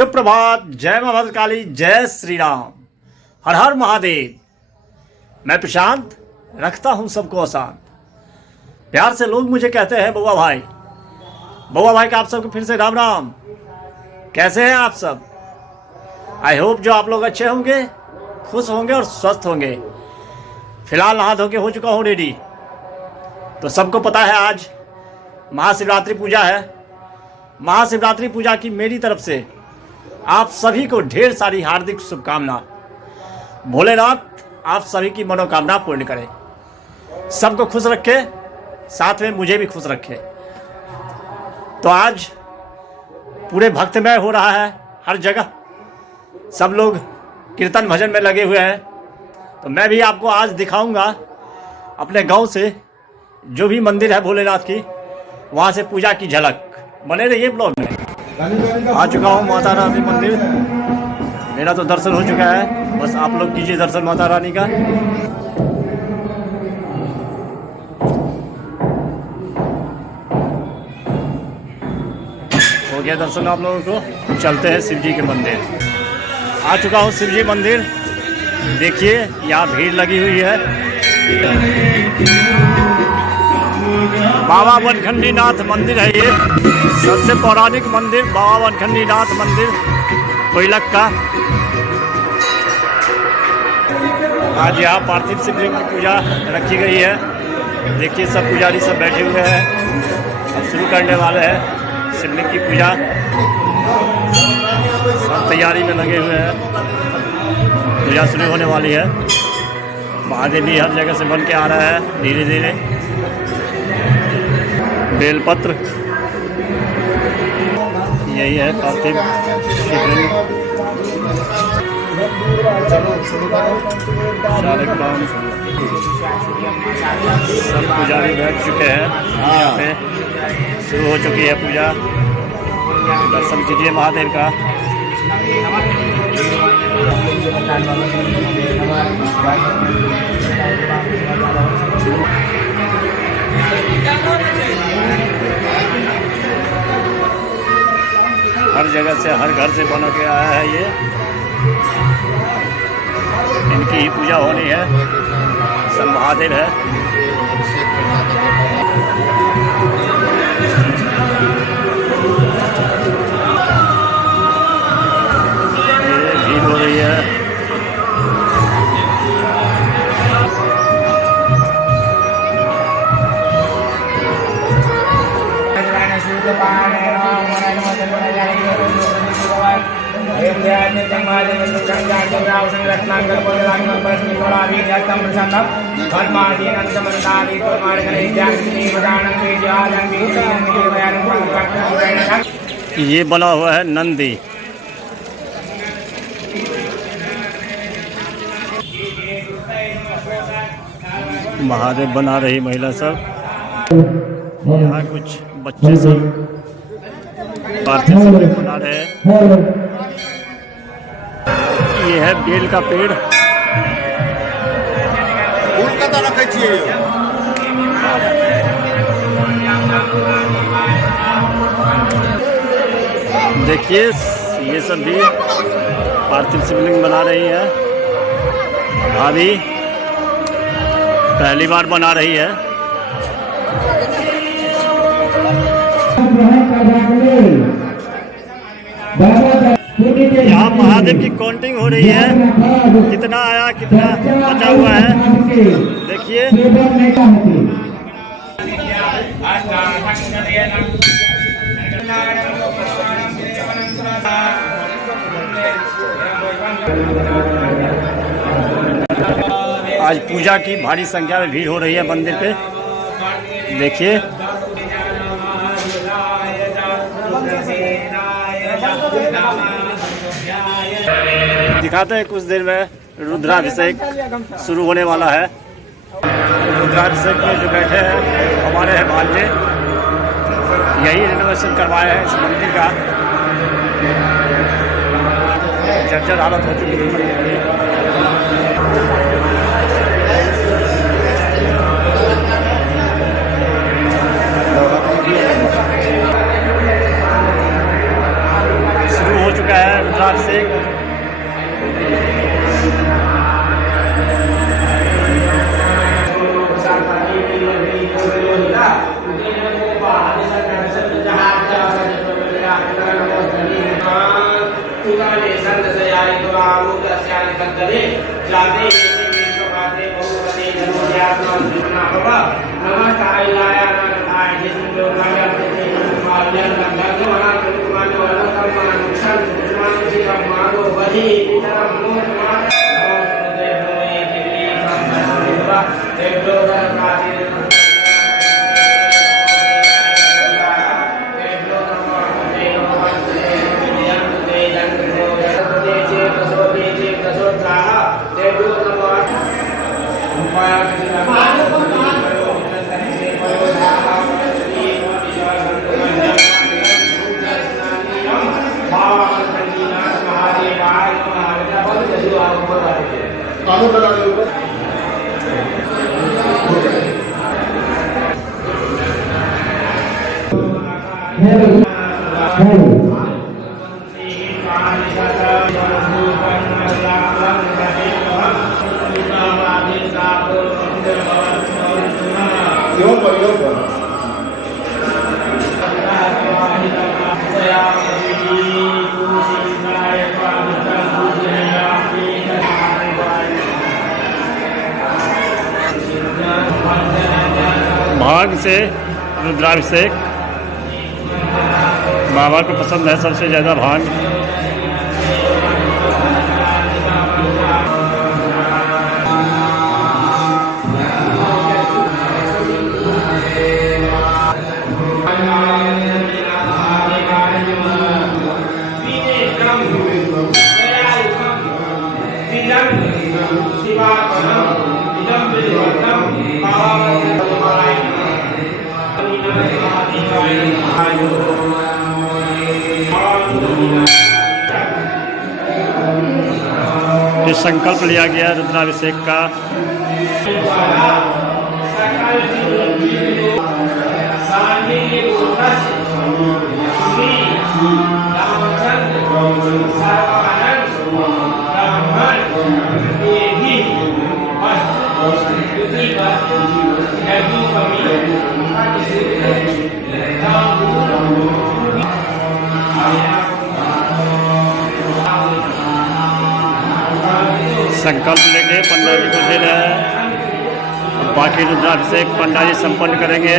शुभ प्रभात, जय मां भद्रकाली, जय श्री राम, हर हर महादेव। मैं प्रशांत रखता हूं सबको आसान। प्यार से लोग मुझे कहते हैं बउआ भाई। बउआ भाई का आप सबको फिर से राम राम। कैसे हैं आप सब? आई होप जो आप लोग अच्छे होंगे, खुश होंगे और स्वस्थ होंगे। फिलहाल नहा धो के हो चुका हूँ रेडी। तो सबको पता है आज महाशिवरात्रि पूजा है। महाशिवरात्रि पूजा की मेरी तरफ से आप सभी को ढेर सारी हार्दिक शुभकामना। भोलेनाथ आप सभी की मनोकामना पूर्ण करे, सबको खुश रखे, साथ में मुझे भी खुश रखे। तो आज पूरे भक्तमय हो रहा है हर जगह, सब लोग कीर्तन भजन में लगे हुए हैं। तो मैं भी आपको आज दिखाऊंगा अपने गांव से जो भी मंदिर है भोलेनाथ की, वहां से पूजा की झलक। बने रहिए ब्लॉग में। आ चुका हूँ माता रानी मंदिर। मेरा तो दर्शन हो चुका है, बस आप लोग कीजिए दर्शन माता रानी का। हो गया दर्शन आप लोगों को। चलते हैं शिव जी के मंदिर। आ चुका हूँ शिव जी मंदिर। देखिए यहाँ भीड़ लगी हुई है। बाबा वनखंडी नाथ मंदिर है ये, सबसे पौराणिक मंदिर बाबा वनखंडी नाथ मंदिर कोयलक का। आज यहाँ पार्थिव शिवलिंग की पूजा रखी गई है। देखिए सब पुजारी सब बैठे हुए हैं, अब शुरू करने वाले हैं शिवलिंग की पूजा। सब तैयारी में लगे हुए हैं, पूजा शुरू होने वाली है। महादेव भी हर जगह से बन के आ रहा है धीरे धीरे। बेलपत्र यही है पार्थिव शिवलिंग। सब पुजारी बैठ चुके हैं, यहाँ पे शुरू हो चुकी है पूजा। दर्शन कीजिए महादेव का। हर जगह से, हर घर से बन के आया है ये। इनकी ही पूजा होनी है। सब महादेव है। ये भीड़ हो रही है। ये बना हुआ है नंदी। महादेव बना रही महिला सब। यहाँ कुछ बच्चे सब पार्थिव शिवलिंग बना रहे हैं। ये है बेल का पेड़। देखिए ये सब भी पार्थिव शिवलिंग बना रही है। भाभी पहली बार बना रही है। यहाँ महादेव की काउंटिंग हो रही है, कितना आया कितना बचा हुआ है। देखिए आज पूजा की भारी संख्या में भीड़ हो रही है मंदिर पे। देखिए दिखाते हैं कुछ देर में रुद्राभिषेक शुरू होने वाला है। रुद्राभिषेक में जो बैठे हैं हमारे हैं भांजे, यही रिनोवेशन करवाए हैं इस मंदिर का। जर्जर हालत हो चुकी है। शुरू हो चुका है भांग से रुद्राभिषेक बाबा को पसंद है सबसे ज़्यादा भांग। ये संकल्प लिया गया रुद्राभिषेक का। संकल्प लेके पंडा जी को दे रहे हैं। बाकी रुद्राभिषेक पंडा जी संपन्न करेंगे।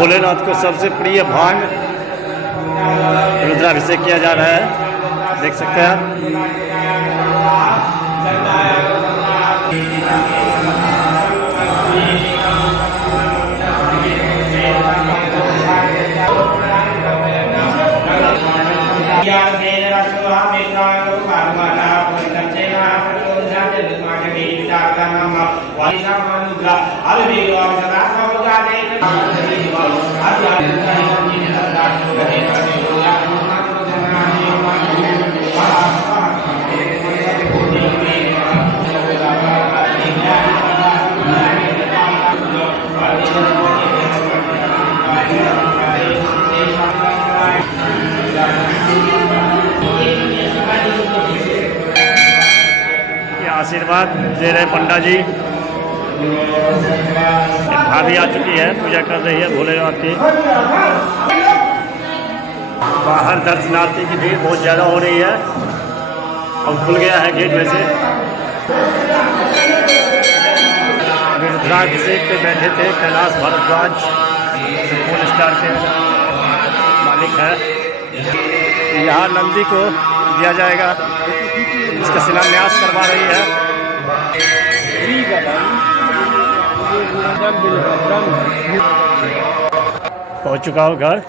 भोलेनाथ को सबसे प्रिय भांग रुद्राभिषेक किया जा रहा है, देख सकते हैं आशीर्वाद दे रहे पंडा जी। भाभी आ चुकी है, पूजा कर रही है भोलेनाथ की। बाहर दर्शनार्थी की भीड़ बहुत ज़्यादा हो रही है और खुल गया है गेट में से। अभी रुद्राभिषेक पे बैठे थे कैलाश भारद्वाज, फोर स्टार के मालिक है। यहाँ नंदी को दिया जाएगा, इसका शिलान्यास करवा रही है। पहुँच चुका हूँ घर,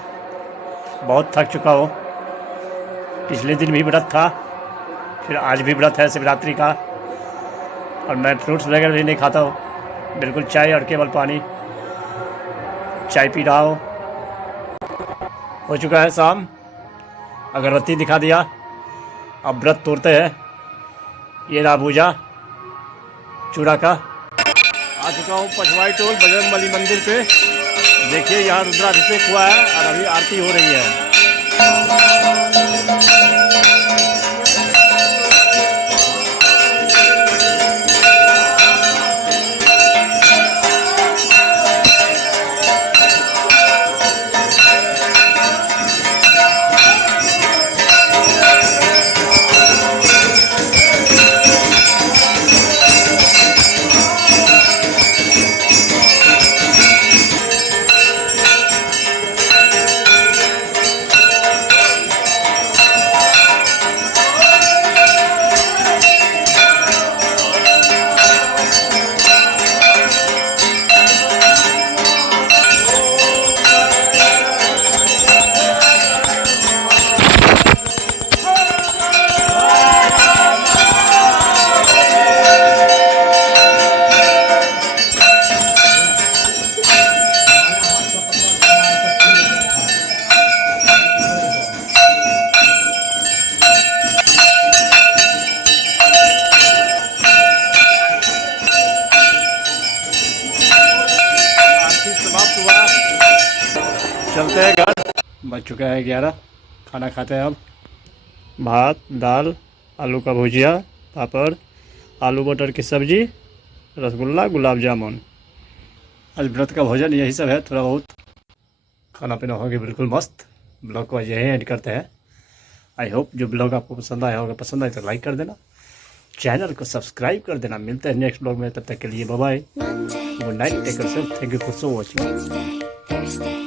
बहुत थक चुका हूँ। पिछले दिन भी व्रत था, फिर आज भी व्रत है शिवरात्रि का, और मैं फ्रूट्स वगैरह भी नहीं खाता हूँ, बिल्कुल चाय और केवल पानी। चाय पी रहा हूँ। हो चुका है शाम, अगरबत्ती दिखा दिया। अब व्रत तोड़ते हैं। ये रहा भूजा चूड़ा का। आ चुका हूँ पछवाई टोल बजरंगबली मंदिर पे। देखिए यहाँ रुद्राभिषेक हुआ है और अभी आरती हो रही है। हैं घर। बज चुका है 11। खाना खाते हैं अब। भात, दाल, आलू का भुजिया, पापड़, आलू मटर की सब्जी, रसगुल्ला, गुलाब जामुन। आज व्रत का भोजन यही सब है। थोड़ा बहुत खाना पीना होगा बिल्कुल मस्त। ब्लॉग को यही एंड करते हैं। आई होप जो ब्लॉग आपको पसंद आया होगा, पसंद आए तो लाइक कर देना, चैनल को सब्सक्राइब कर देना। मिलते हैं नेक्स्ट ब्लॉग में, तब तक के लिए bye bye, good night, take care, thank you for so watching.